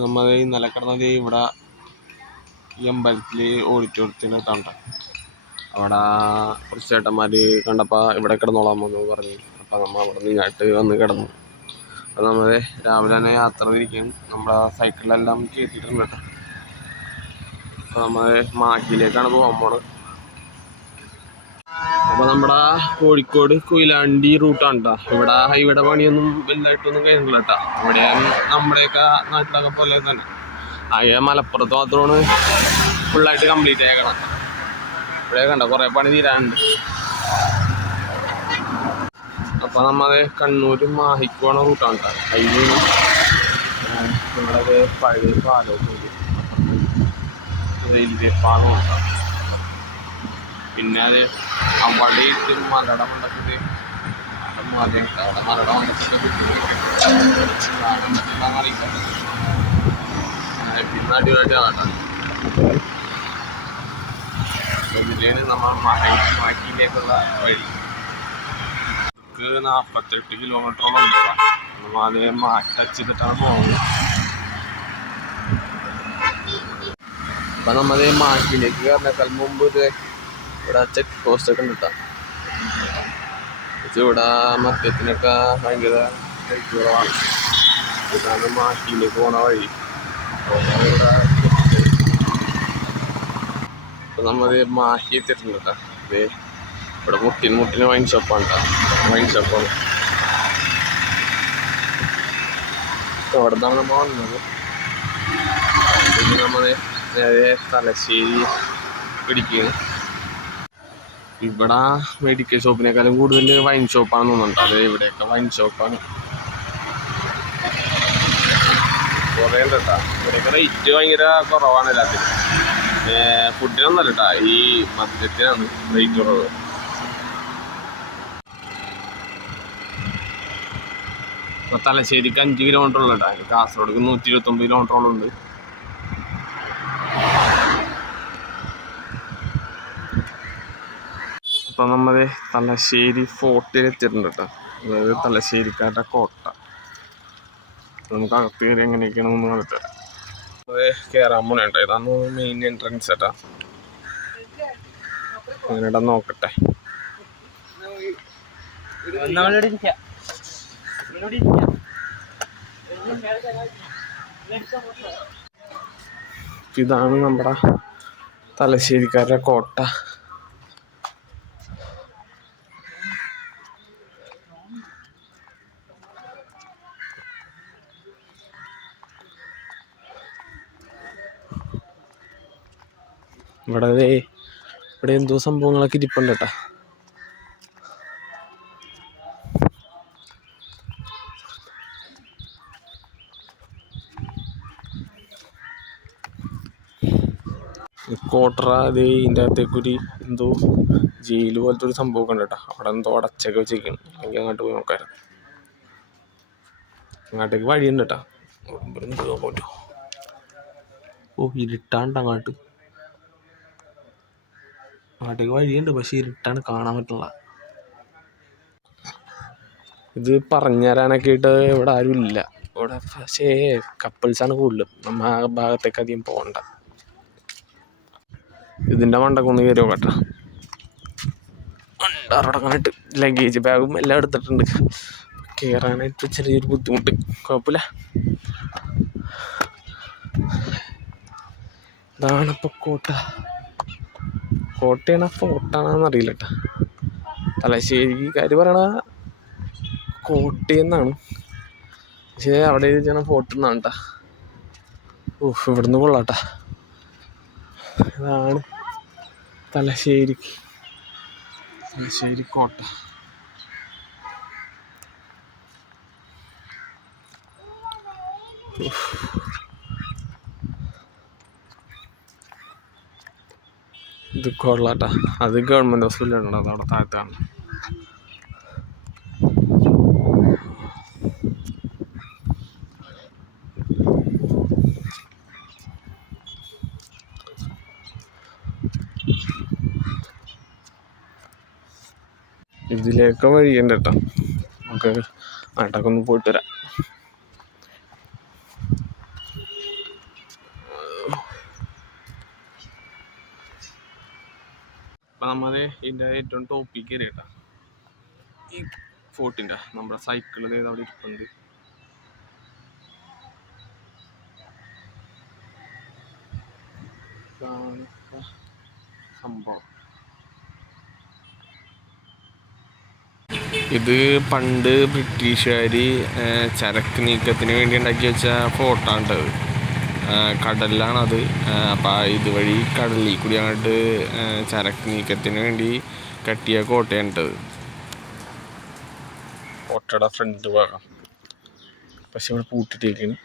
നമ്മൾ ഇന്നലെ കിടന്നത് ഇവിടെ ഈ അമ്പലത്തിൽ ഓഡിറ്റോറിയത്തിനകത്താണ്. അവിടെ കുറച്ച് ചേട്ടന്മാർ കണ്ടപ്പോൾ ഇവിടെ കിടന്നോളാമെന്ന് പറഞ്ഞു. അപ്പം നമ്മൾ അവിടെ നിന്ന് ഇങ്ങോട്ട് വന്ന് കിടന്നു. അപ്പം നമ്മൾ രാവിലെ തന്നെ യാത്ര തിരിക്കുകയാണ്. നമ്മുടെ സൈക്കിളിലെല്ലാം കയറ്റിയിട്ടുണ്ട് കേട്ടോ. അപ്പോൾ നമ്മൾ മാഹിയിലേക്കാണ് പോകാൻ പോണത്. അപ്പോൾ നമ്മുടെ കോഴിക്കോട് കൊയിലാണ്ടി റൂട്ടാണ് കേട്ടോ. ഇവിടെ ഹൈവേയുടെ പണിയൊന്നും വലുതായിട്ടൊന്നും കഴിഞ്ഞില്ല കേട്ടോ. ഇവിടെ നമ്മുടെയൊക്കെ നാട്ടിലൊക്കെ പോലെ തന്നെ ആകെ മലപ്പുറത്ത് മാത്രമാണ് ഫുള്ളായിട്ട് കംപ്ലീറ്റ് ആക്കണം. ഇവിടെ കണ്ട കുറേ പണി തീരാനുണ്ട്. അപ്പോൾ നമ്മൾ കണ്ണൂർ മാഹിക്ക് പോണ റൂട്ടാണ് കേട്ടോ. അതിന് ഇവിടെ പഴയ പാലമൊക്കെ റെയിൽവേ പാലം ഉണ്ടാകും. പിന്നെ അത് അവിടെ മലയുടെ മണ്ടത്തിട്ട് അവിടെ മലയുടെ മണ്ടത്തൊക്കെ പിന്നെ അടിപൊളിയായിട്ട് ഇതിലാണ് നമ്മൾ മാഹിയിലേക്കുള്ള വഴി. 48 കിലോമീറ്ററോളം നമ്മൾ അത് മാറ്റച്ചിട്ടാണ് പോകുന്നത്. അപ്പം നമ്മൾ മാഹിയിലേക്ക് കയറുന്നേക്കാൾ മുമ്പ് ഇവിടെ ചെക്ക് പോസ്റ്റ് ഒക്കെ ഉണ്ട്. ഇവിടെ മദ്യത്തിനൊക്കെ ഭയങ്കര റേറ്റ് കുറവാണ്. ഇതാണ് മാഹിയിലേക്ക് പോണ വഴി. ഇപ്പം നമ്മൾ മാഹി എത്തിയിട്ടുണ്ട് കേട്ടോ. ഇവിടെ മുട്ടിന് വൈൻ ഷോപ്പാണ് കേട്ടോ. വൈൻ ഷോപ്പാണ്. അവിടെ നിന്നാണ് നമ്മൾ വന്നത്. പിന്നെ നമ്മൾ നേരെ തലശ്ശേരി പിടിക്കുകയാണ്. ഇവിടെ മെഡിക്കൽ ഷോപ്പിനേക്കാളും കൂടുതൽ വൈൻ ഷോപ്പാണെന്ന് തോന്നുന്നുണ്ട്. അത് ഇവിടെയൊക്കെ വൈൻ ഷോപ്പാണ്. കുറേ ഉണ്ട് കേട്ടോ. ഇവിടെയൊക്കെ റേറ്റ് ഭയങ്കര കുറവാണ് എല്ലാത്തിനും. ഫുഡിനൊന്നല്ല കേട്ടോ, ഈ മദ്യത്തിനാണ് റേറ്റ് കുറവ്. ഇപ്പോൾ തലശ്ശേരിക്ക് 5 കിലോമീറ്റർ ഉള്ള കേട്ടോ. കാസർഗോഡ് 129 കിലോമീറ്ററോളം ഉണ്ട്. ഇപ്പം നമ്മൾ തലശ്ശേരി ഫോർട്ടിൽ എത്തിയിട്ടുണ്ട് കേട്ടോ. അതായത് തലശ്ശേരിക്കാരുടെ കോട്ട. നമുക്ക് അകത്ത് കയറി എങ്ങനെയൊക്കെയാണെന്ന് പറഞ്ഞിട്ട് അത് കയറാൻ പോണേ കേട്ടോ. ഇതാണ് മെയിൻ എൻട്രൻസ് കേട്ടോ. അങ്ങനെ നോക്കട്ടെ. ഇതാണ് നമ്മുടെ തലശ്ശേരിക്കാരുടെ കോട്ട. ഇവിടെ എന്തോ സംഭവങ്ങളൊക്കെ ഇരിപ്പുണ്ട് കേട്ടോ. കോട്ടറ ഇതിൻ്റെ അകത്തേക്കൊരു എന്തോ ജയിൽ പോലത്തെ ഒരു സംഭവമൊക്കെ ഉണ്ട് കേട്ടോ. അവിടെ എന്തോ അടച്ചൊക്കെ വെച്ചിരിക്കണം. എനിക്ക് അങ്ങോട്ട് പോയി നോക്കാമായിരുന്നു. അങ്ങോട്ടേക്ക് വഴിയുണ്ട് കേട്ടോ. എന്തോ നോക്കാൻ പറ്റുമോ? ഓ, ഇരുട്ടാണ്ട് അങ്ങോട്ടേക്ക് വഴിയുണ്ട്, പക്ഷെ ഇരുട്ടാണ്, കാണാൻ പറ്റില്ല. ഇത് പറഞ്ഞു തരാനൊക്കെ ആയിട്ട് ഇവിടെ ആരും ഇല്ല ഇവിടെ. പക്ഷേ കപ്പിൾസാണ് കൂടുതലും. നമ്മ ആ ഭാഗത്തേക്ക് അധികം പോകണ്ട. ഇതിൻ്റെ മണ്ടക്കൊന്ന് കയറി നോക്കട്ടെ. അവിടെ ലഗേജ് ബാഗും എല്ലാം എടുത്തിട്ടുണ്ട്. കയറാനായിട്ട് ചെറിയൊരു ബുദ്ധിമുട്ട്. കുഴപ്പമില്ല. ഇതാണിപ്പോൾ കോട്ടയാണ് ഫോർട്ടാണെന്നറിയില്ല കേട്ടോ. തലശ്ശേരിക്കാർ പറയണ കോട്ടയെന്നാണ്, പക്ഷേ അവിടെ എഴുതിയാണ് ഫോർട്ട് എന്നാണ് കേട്ടോ. ഓഹ്, ഇവിടുന്ന് കൊള്ളാട്ടാ. ഇതാണ് തലശ്ശേരി കോട്ട. ഇത് കൊള്ളാട്ടാ. അത് ഗവൺമെൻറ് ഹോസ്പിറ്റലുണ്ട്, അത് അവിടെ താഴത്താണ്. ഇതിലേക്ക് വഴിയുണ്ട് കേട്ടോ. നമുക്ക് നാട്ടൊക്കെ ഒന്ന് പോയിട്ട് വരാം. നമ്മള് ഇതിൻ്റെ ഏറ്റവും ടോപ്പിൽ കയറി കേട്ടാ ഈ ഫോർട്ടിൻ്റെ നമ്മുടെ സൈക്കിള് അവിടെ ഇരിപ്പുണ്ട്. സംഭവം ഇത് പണ്ട് ബ്രിട്ടീഷുകാർ ചരക്ക് നീക്കത്തിന് വേണ്ടി ഉണ്ടാക്കി വെച്ച ഫോർട്ടാണ്. കടലിലാണത്. അപ്പം ഇതുവഴി കടലിൽ കൂടി അങ്ങോട്ട് ചരക്ക് നീക്കത്തിന് വേണ്ടി കെട്ടിയ കോട്ടയാണ്. കോട്ടയുടെ ഫ്രണ്ട് ഭാഗം പക്ഷെ ഇവിടെ പൂട്ടിട്ടേക്കാണ്.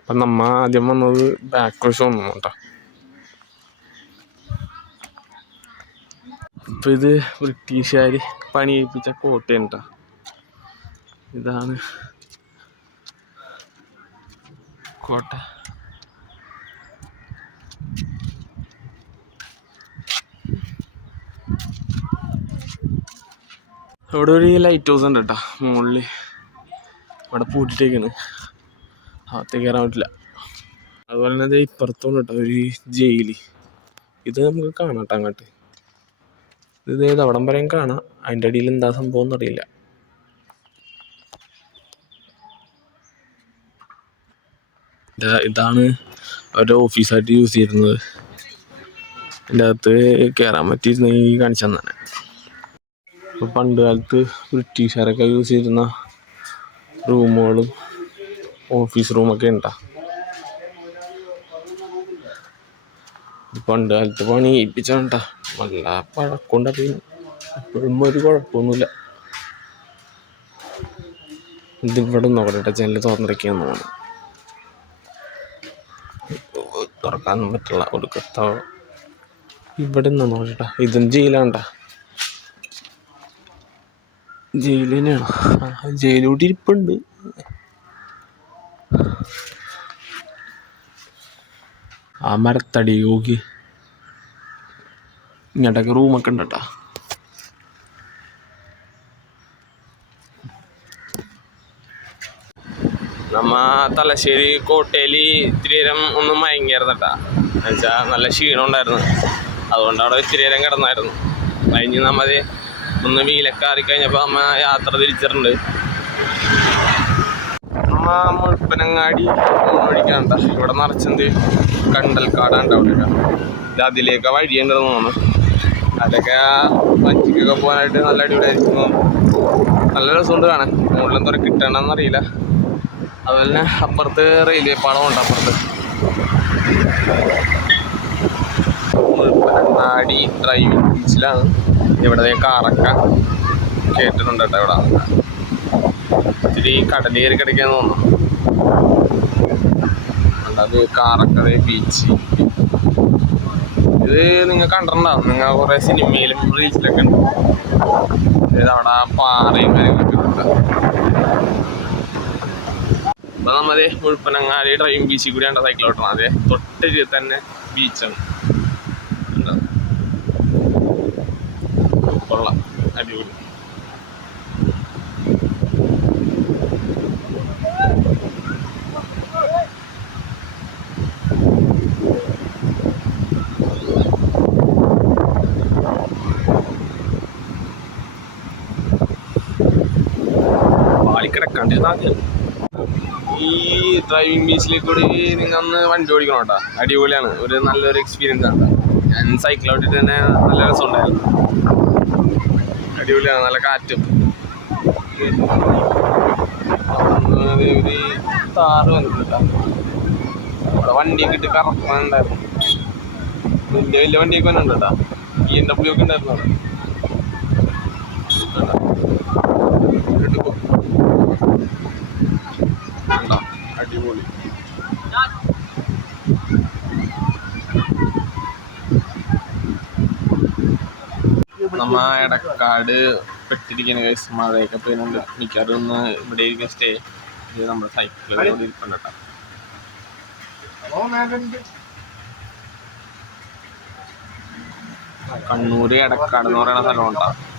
അപ്പം നമ്മ ആദ്യം വന്നത് ബാക്ക് വശം ഒന്നും കേട്ടോ. അപ്പം ഇത് ബ്രിട്ടീഷുകാർ പണിയിപ്പിച്ച കോട്ടയാണ് കേട്ടോ. ഇതാണ് കോട്ട. ഇവിടെ ഒരു ലൈറ്റ് ഹൗസ് ഉണ്ട് കേട്ടോ മുകളിൽ. ഇവിടെ പൂട്ടിട്ടേക്കാണ്, അകത്തേക്ക് കയറാൻ പറ്റില്ല. അതുപോലെ തന്നെ ഇപ്പുറത്തോണ്ട് കേട്ടോ ഒരു ജയില്. ഇത് നമുക്ക് കാണാം കേട്ടോ അങ്ങോട്ട്. ഇത് അവിടം വരെയും കാണാം. അതിൻ്റെ അടിയിൽ എന്താ സംഭവം എന്നറിയില്ല. ഇതാണ് അവരുടെ ഓഫീസായിട്ട് യൂസ് ചെയ്തിരുന്നത്. ഇതിൻ്റെ അകത്ത് കയറാൻ പറ്റിയിരുന്നെങ്കിൽ കാണിച്ചു തന്നെ. ഇപ്പോൾ പണ്ട് കാലത്ത് ബ്രിട്ടീഷുകാരൊക്കെ യൂസ് ചെയ്തിരുന്ന റൂമുകളും ഓഫീസ് റൂമൊക്കെ ഉണ്ടാ. പണ്ട് കാലത്ത് പണി ഏൽപ്പിച്ചാണ്ടാ. നല്ല പഴക്കമുണ്ട്. ഇപ്പോഴും ഒരു കുഴപ്പമൊന്നുമില്ല. ഇതിവിടെ നോക്കട്ടെ, ജനൽ തുറന്നിരിക്കുകയെന്ന് തോന്നുന്നു. തുറക്കാനൊന്നും പറ്റില്ല. ഒടുക്കത്തോ ഇവിടെ നിന്ന് നോക്കട്ടാ. ഇതും ജയിലാണ്ടാ. ജയിൽ തന്നെയാണ്. ജയിലൂട്ടി ഇരിപ്പുണ്ട്. ആ മരത്തടി യോഗി ഇങ്ങോട്ടൊക്കെ റൂമൊക്കെ ഉണ്ട് കേട്ടോ. നമ്മ തലശ്ശേരി കോട്ടയിൽ ഇത്തിരി നേരം ഒന്ന് മയങ്ങിയായിരുന്നു കേട്ടാ. എന്നുവെച്ചാൽ നല്ല ക്ഷീണം ഉണ്ടായിരുന്നു. അതുകൊണ്ട് അവിടെ ഇത്തിരി നേരം കിടന്നായിരുന്നു. കഴിഞ്ഞ് നമ്മത് ഒന്ന് വീലൊക്കെ ആറിക്കഴിഞ്ഞപ്പോൾ നമ്മ യാത്ര തിരിച്ചിട്ടുണ്ട്. നമ്മ മുഴുപ്പനങ്ങാടി ഓടിക്കാണ്ട. ഇവിടെ നിറച്ചെന്ത് കണ്ടൽക്കാടാണ്ട് അവിടെ. ഇത് അതിലേക്ക് വഴിയുണ്ടെന്ന് തോന്നുന്നു. അതൊക്കെ വഞ്ചിക്കൊക്കെ പോകാനായിട്ട് നല്ല അടിപൊളിയായിരിക്കും തോന്നുന്നു. നല്ല രസമുണ്ട് കാണാൻ. മുകളിലും തുറ കിട്ടണമെന്നറിയില്ല. അതുപോലെ തന്നെ അപ്പുറത്ത് റെയിൽവേ പാളം ഉണ്ട്. അപ്പുറത്ത് മുഴുപ്പനങ്ങാടി ഡ്രൈവിംഗ് ബീച്ചിലാണ്. ഇവിടെ കാറൊക്കെ കേട്ടിട്ടുണ്ട് കേട്ടോ. ഇവിടെ ഇത്തിരി കടലേറി കിടക്കാന്ന് തോന്നുന്നു. അത് കാറൊക്കെ ബീച്ച്. ഇത് നിങ്ങൾ കണ്ടിട്ടുണ്ടാവും. നിങ്ങൾ കുറേ സിനിമയിലും റീൽസിലൊക്കെ ഉണ്ട്. അവിടെ പാറയും കാര്യങ്ങളൊക്കെ ഉണ്ട്. അപ്പം നമ്മത് മുഴുപ്പനങ്ങാടി ഡ്രൈവിംഗ് ബീച്ചിൽ കൂടിയാണ് സൈക്കിൾ ഓട്ടണം. അതെ തൊട്ട് തന്നെ ബീച്ചാണ്. കൊള്ളാം, അടിപൊളി. പാളിക്കിടക്കാണ്ട് ഈ ഡ്രൈവിംഗ് ബീച്ചിലേക്ക് കൂടി നിങ്ങൾ ഒന്ന് വണ്ടി ഓടിക്കണം കേട്ടോ. അടിപൊളിയാണ്. ഒരു നല്ലൊരു എക്സ്പീരിയൻസ് ആണ്. ഞാൻ സൈക്കിൾ ഓടിയിട്ട് തന്നെ നല്ല രസമുണ്ടായിരുന്നു. അടിപൊളിയാണ്. നല്ല കാറ്റും. ഒരു താറ് വന്നിട്ടുണ്ട്. അവിടെ വണ്ടിയൊക്കെ ഇട്ട് കറക്കാനുണ്ടായിരുന്നു. വലിയ വലിയ വണ്ടിയൊക്കെ വന്നിട്ടുണ്ട് കേട്ടോ. BMW ഒക്കെ ഉണ്ടായിരുന്നു അവിടെ. അടിപൊളി. നമ്മ എടക്കാട് പെട്ടിരിക്കുന്ന കേസ് മഴയൊക്കെ പെയ്യുന്നുണ്ട്. മിക്കവാറും ഒന്ന് ഇവിടെ ഇരിക്കുന്ന സ്റ്റേ ഇത് നമ്മുടെ സൈക്കിൾ ഇരിപ്പുണ്ട് കേട്ടോ. കണ്ണൂര് എടക്കാട് എന്ന് പറയുന്ന സ്ഥലം ഉണ്ടാകും.